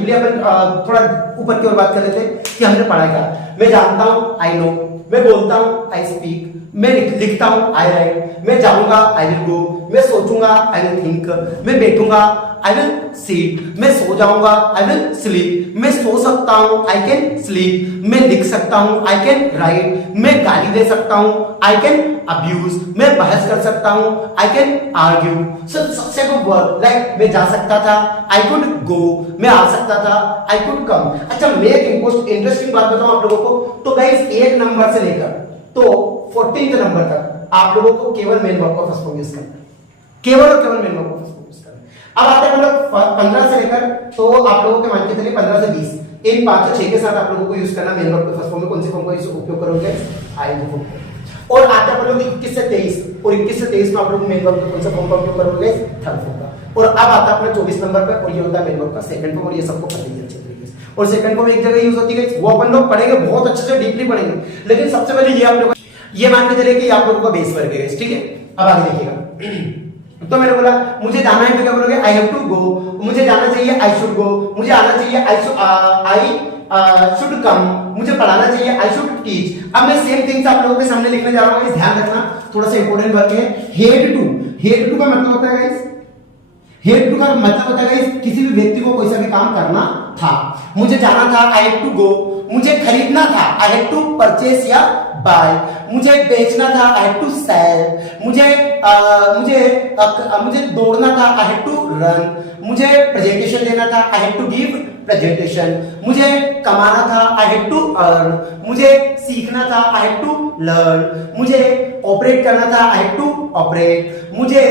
Deeply अपन थोड़ा ऊपर की ओर बात कर लेते हैं कि हमने पढ़ा क्या। मैं जानता हूं, आई नो। मैं बोलता हूं, आई स्पीक। मैं लिखता हूं, आई राइट। मैं जाऊंगा, आई विल गो। मैं सोचूंगा, आई विल थिंक। मैं बैठूंगा, आई विल सीट। मैं सो जाऊंगा, आई विल स्लीप। मैं सो सकता हूं, आई कैन स्लीप। मैं लिख सकता हूं, आई कैन राइट। मैं गाली दे सकता हूं, आई कैन अब्यूज। मैं बहस कर सकता हूं, आई कैन आर्ग्यू। सबसे गुड वर्ड लाइक मैं जा सकता था, आई कुड गो। मैं आ सकता था, आई कुड कम। अच्छा, मैं एक इंटरेस्टिंग बात बताऊं आप लोगों को। तो गाइस, एक नंबर से लेकर तो 14th नंबर तक आप लोगों को केवल मेन वर्ब का फर्स्ट फॉर्म यूज करना है, केवल और केवल मेन वर्ब का फर्स्ट फॉर्म यूज करना है। अब आते हैं मतलब 15 से लेकर तो आप लोगों के मान के चलिए 15 से 20, इन 5 से 6 के साथ आप लोगों को यूज करना मेन वर्ब के फर्स्ट फॉर्म में। कौन से फॉर्म का उपयोग करोगे? I will. और आते हैं लोग 21 से 23, और 21 से 23 में आप लोग मेन वर्ब के कौन सा फॉर्म का उपयोग करोगे? थर्ड फॉर्म का। और अब आता है अपना 24 नंबर पे, और ये होता है मेन वर्ब का सेकंड फॉर्म, और ये सबको पता ही है अच्छे तरीके से। और सेकंड फॉर्म एक जगह यूज होती है, वो अपन लोग पढ़ेंगे, बहुत अच्छे से डीपली पढ़ेंगे। लेकिन सबसे पहले ये आप लोग ये मान के चलिए कि आप लोगों का बेस वर्ग है, ठीक है। अब आगे देखिएगा। तो मैंने बोला मुझे जाना है तो क्या बोलोगे? I have to go. मुझे जाना चाहिए, आई शुड गो। मुझे आना चाहिए, आई शुड कम। मुझे पढ़ाना चाहिए, आई शुड टीच। अब मैं सेम थिंग्स आप लोगों के सामने लिखने जा रहा हूं, ध्यान रखना, थोड़ा सा इंपॉर्टेंट वर्क है। हेड टू, हेड टू का मतलब होता है गाइस, हेड टू का मतलब होता है गाइस किसी भी व्यक्ति को कोई सा भी काम करना था। मुझे जाना था, आई हैव टू गो। मुझे खरीदना था, आई हैव टू परचेस या बाय। मुझे बेचना था, आई हैव टू सेल। मुझे दौड़ना था, आई हैव टू रन। मुझे प्रेजेंटेशन देना था, I have to give presentation. मुझे कमाना था, आई हैव टू अर्न। मुझे सीखना था, आई हैव टू लर्न। मुझे ऑपरेट करना था, आई हैव टू ऑपरेट। मुझे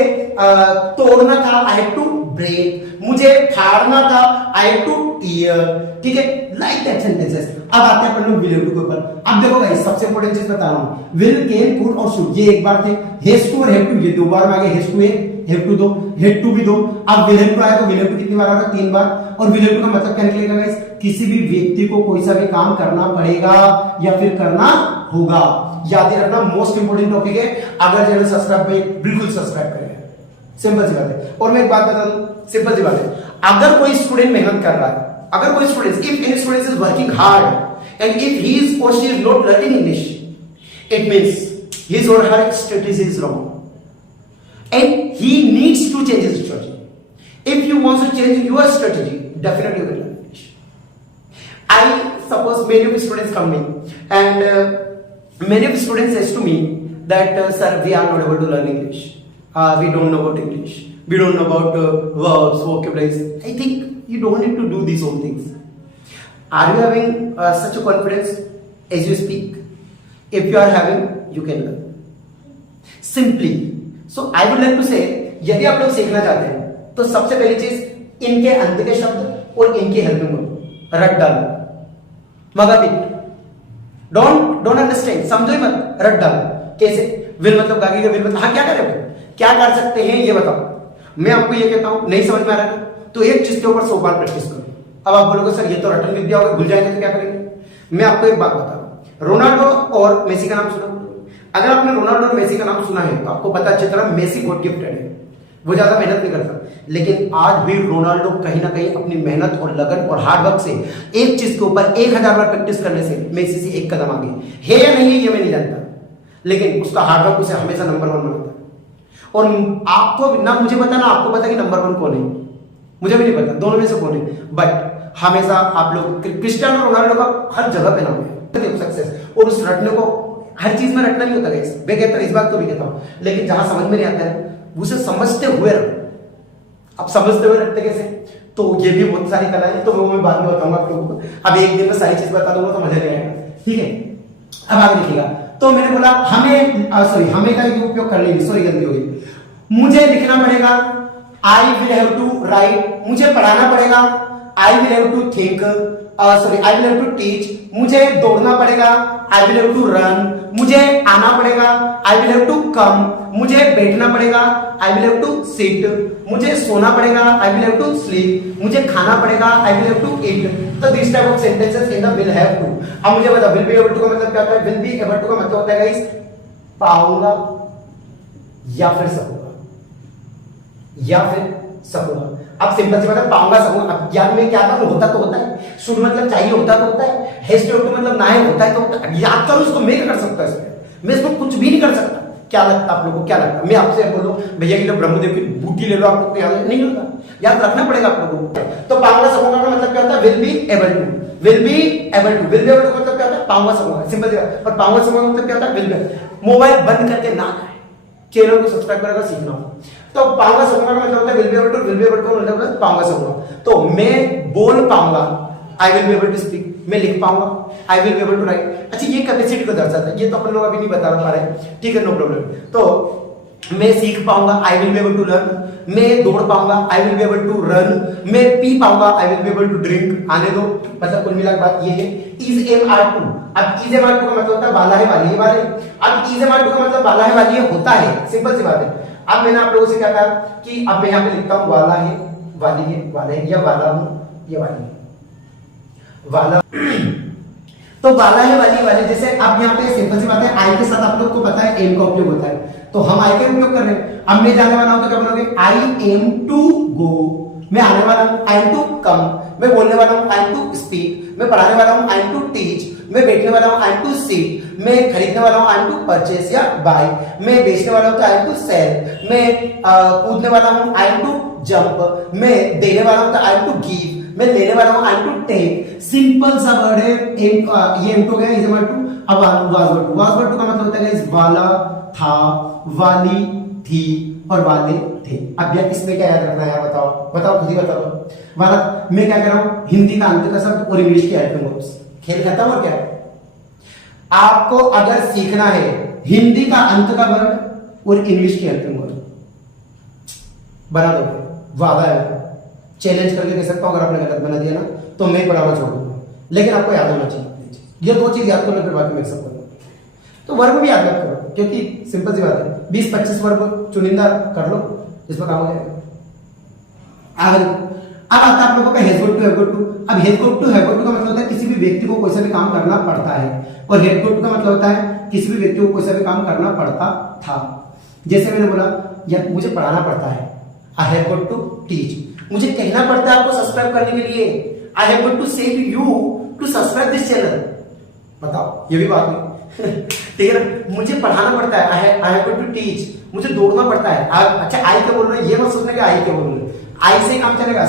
तोड़ना था, आई हैव टू ब्रेक। मुझे फाड़ना था, आई हैव टू टीयर। ठीक है, लाइक दैट सेंटेंसेस। अब आते हैं अपन लोग विल टू के ऊपर। अब देखो गाइस, सबसे इंपॉर्टेंट चीज बता रहा हूं, विल, कैन, कुड और शुड, ये एक बार थे। हैज टू और हैव टू ये दो बार में आ गए। हैज टू एक, हैव टू दो, हैड टू भी दो। अब विल हैव टू आया तो विल हैव टू कितनी बार आ रहा है? 3 बार। और विल हैव टू का मतलब क्या निकलेगा गाइस? किसी भी व्यक्ति को कोई सा भी काम करना पड़ेगा या फिर करना होगा। याद रखना, मोस्ट इंपोर्टेंट टॉपिक है। अगर चैनल सब्सक्राइब पे बिल्कुल सब्सक्राइब करें, सिंपल सी बात है। और मैं एक बात बता दूं, सिंपल सी बात है, अगर कोई स्टूडेंट मेहनत कर रहा है, अगर कोई student, if any student is working hard and if he is और she is not learning English, it means his or her strategy is wrong and he needs to change his strategy. If you want to change your strategy, definitely you will learn English. I suppose many of the students come in and many of the students says to me that sir, we are not able to learn English. We don't know about English. We don't know about verbs, vocabularies. I think you don't need to do these whole things. Are you having such a confidence as you speak? If you are having, you can learn. Simply. So I would like to say, यदि आप लोग सीखना चाहते हैं तो सबसे पहली चीज इनके अंत के शब्द और इनकी हेल्पिंग वर्ब रट डालो। मगर डोंट अंडरस्टैंड, समझो ही मत, रट डालो। कैसे? विल मतलब गागी का विल मतलब, हाँ क्या करें, क्या कर सकते हैं ये बताओ। मैं आपको ये कहता हूं, नहीं समझ में आ रहा है तो एक चीज के ऊपर 100 बार प्रैक्टिस करो। अब आप बोलोगे सर ये तो रटन विद्या होगा, भूल जाएंगे तो क्या करेंगे? मैं आपको एक बात बता रहा हूं, रोनाल्डो और मेसी का नाम सुना? अगर आपने रोनाल्डो और मेसी का नाम सुना है तो आपको पता अच्छी तरह मेसी गॉड गिफ्टेड है, वो ज्यादा मेहनत नहीं करता। लेकिन आज भी रोनाल्डो कहीं ना कहीं अपनी मेहनत और लगन और हार्ड वर्क से एक चीज के ऊपर 1000 बार प्रैक्टिस करने से मेसी से एक कदम आगे है या नहीं है ये मैं नहीं जानता, लेकिन उसका हार्ड वर्क उसे हमेशा नंबर 1 बनाता है। और आपको ना मुझे पता ना आपको पता कि नंबर 1 कौन है, मुझे भी नहीं पता दोनों में से कौन है, बट हमेशा आप लोग क्रिस्टियानो रोनाल्डो का हर जगह पे नाम है सक्सेस। और उस रटने को हर चीज में रटना नहीं होता गाइस, मैं कहता हूं इस बात को भी कहता हूं, लेकिन जहां समझ में नहीं आता है उसे समझते हुए रटो। अब समझते हुए रटते कैसे, तो ये भी बहुत सारी कला है, तो वो मैं बाद में बताऊंगा आप लोगों को। अब एक दिन में सारी चीज बता दूंगा तो मजा नहीं आएगा, ठीक है। अब आगे देखिएगा, तो मैंने बोला हमें का उपयोग कर लेंगे, सॉरी गलती हो गई। मुझे लिखना पड़ेगा, I will have to write. मुझे पढ़ाना पड़ेगा, I will have to think, I will have to teach. मुझे दौड़ना पड़ेगा, I will have to run. मुझे आना पड़ेगा, I will have to come. मुझे बैठना पड़ेगा, I will have to sit. मुझे सोना पड़ेगा, I will have to sleep. मुझे खाना पड़ेगा, I will have to eat. तो this type of sentences in the will have to. अब मुझे बता विल बी एबल टू का मतलब क्या होता है? विल बी एबल टू का मतलब होता है गाइस पाऊंगा या फिर सकूंगा या फिर सकूंगा। अब सिंपल सी बात है, पाऊंगा सकूंगा। अब याद में क्या था, होता तो होता है, शुड मतलब चाहिए, होता तो होता है, हैज टू मतलब ना है, होता है तो होता है। याद करो इसको, मैं क्या कर सकता है, मैं इसको कुछ भी नहीं कर सकता। क्या लगता आप लोगों को, क्या लगता? मैं आपसे बोलूं भैया कि ब्रह्मदेव की बूटी ले लो, आप लोग को याद नहीं होता, याद रखना पड़ेगा आप लोगों को। तो पाऊंगा सकूंगा का मतलब क्या होता है, will be able to. Will be able to, will be able to मतलब क्या होता है, पाऊंगा सकूंगा, सिंपल सी बात। और पाऊंगा सकूंगा मतलब क्या होता है, विल बी। मोबाइल बंद करके ना खाए, चैनल को सब्सक्राइब करेगा, सीखना हो तो पाऊंगा सकूंगा का मतलब होता है will be able to. Will be able to मतलब पाऊंगा सकूंगा। तो मैं बोल पाऊंगा, I will be able to speak, मैं लिख पाऊंगा, I will be able to write. अच्छा, ये कैपेसिटी को दर्शाता है, ये तो अपन लोग अभी नहीं बता पा रहे, ठीक है, नो प्रॉब्लम। तो मैं सीख पाऊंगा, I will be able to learn. मैं दौड़ पाऊंगा, I will be able to run. मैं पी पाऊंगा, I will be able to drink. आने दो, मतलब कुल मिलाकर बात ये है। इज एम आर टू, अब इज एम आर टू का मतलब होता है वाला है, वाली है, वाले। अब इज एम आर टू का मतलब वाला है, वाली है, होता है, सिंपल सी बात है। अब मैंने आप लोगों से क्या कहा कि अब मैं यहाँ पे लिखता हूँ वाला है, वाली है, वाले है, या वाला हूं, या वाली है, वाला। तो वाला है, वाली है, वाले। जैसे अब यहाँ पे सिंपल सी बात है, आई के साथ आप लोग को पता है एम का उपयोग होता है, तो हम आई का उपयोग कर रहे हैं। अब मैं जाने वाला हूं तो क्या बोलोगे, आई एम टू गो। मैं आने वाला हूं, आई एम टू कम। मैं बोलने वाला हूं, आई एम टू स्पीक। मैं पढ़ाने वाला हूं, आई एम टू टीच। मैं बैठने वाला हूं, आई एम टू सिट। मैं खरीदने वाला हूं, आई एम टू परचेस या बाय। मैं बेचने वाला हूं तो आई एम टू सेल। मैं कूदने वाला हूं, आई एम टू जंप। मैं देने वाला हूं तो आई एम टू गिव। मैं लेने वाला हूं, I am to take. Simple सा वर्ड है, ये एम टू गया, इज एम टू। अब was were to, was were to का मतलब होता है गाइस वाला था, वाली थी और वाले थे। अब यार इसमें क्या याद रखना है, बताओ बताओ, खुद ही बताओ। वाला मैं क्या कर रहा हूं, हिंदी का अंत का शब्द और इंग्लिश की हेल्पिंग वर्ब्स, खेल खत्म और क्या। आपको अगर सीखना है हिंदी का अंत का वर्ड और इंग्लिश की हेल्पिंग वर्ड, बना दो, वादा है। चैलेंज करके कह सकता हूं, अगर आपने गलत बना दिया ना तो मैं पढ़ाना छोड़ दूंगा, लेकिन आपको याद होना चाहिए ये दो चीज याद करने के बाद मैं सब करूंगा। तो वर्ब भी याद मत करो, क्योंकि सिंपल सी बात है, 20-25 वर्ब चुनिंदा कर लो, इसमें काम हो जाएगा। आगे अब आता है आप लोगों का has got to, have got to. अब has got to, have got to का मतलब होता है किसी भी व्यक्ति को कोई सा भी काम करना पड़ता है, और हैव गॉट टू का मतलब होता है किसी भी व्यक्ति को कोई सा भी काम करना पड़ता था। जैसे मैंने बोला यार मुझे पढ़ाना पड़ता है, I have got to teach. मुझे कहना पड़ता है आपको सब्सक्राइब करने के लिए, I have got to say you to subscribe this channel. बताओ, ये भी बात है ठीक है ना। मुझे पढ़ाना पड़ता है, I have got to teach. मुझे दौड़ना पड़ता है। अच्छा आई क्या बोल रहे हैं, ये मत सोचना कि आई क्या बोल रहे हैं, आई से काम चलेगा,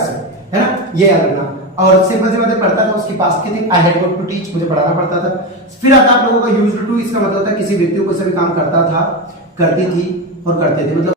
है ना, ये याद रखना। और सिंपल से बातें पढ़ता था, उसकी पास की थी, I had got to teach, मुझे पढ़ाना पड़ता था। फिर आता आप लोगों का यूज्ड टू, इसका मतलब होता है किसी व्यक्ति को कोई सा भी काम करता था, करती थी और करते थे, मतलब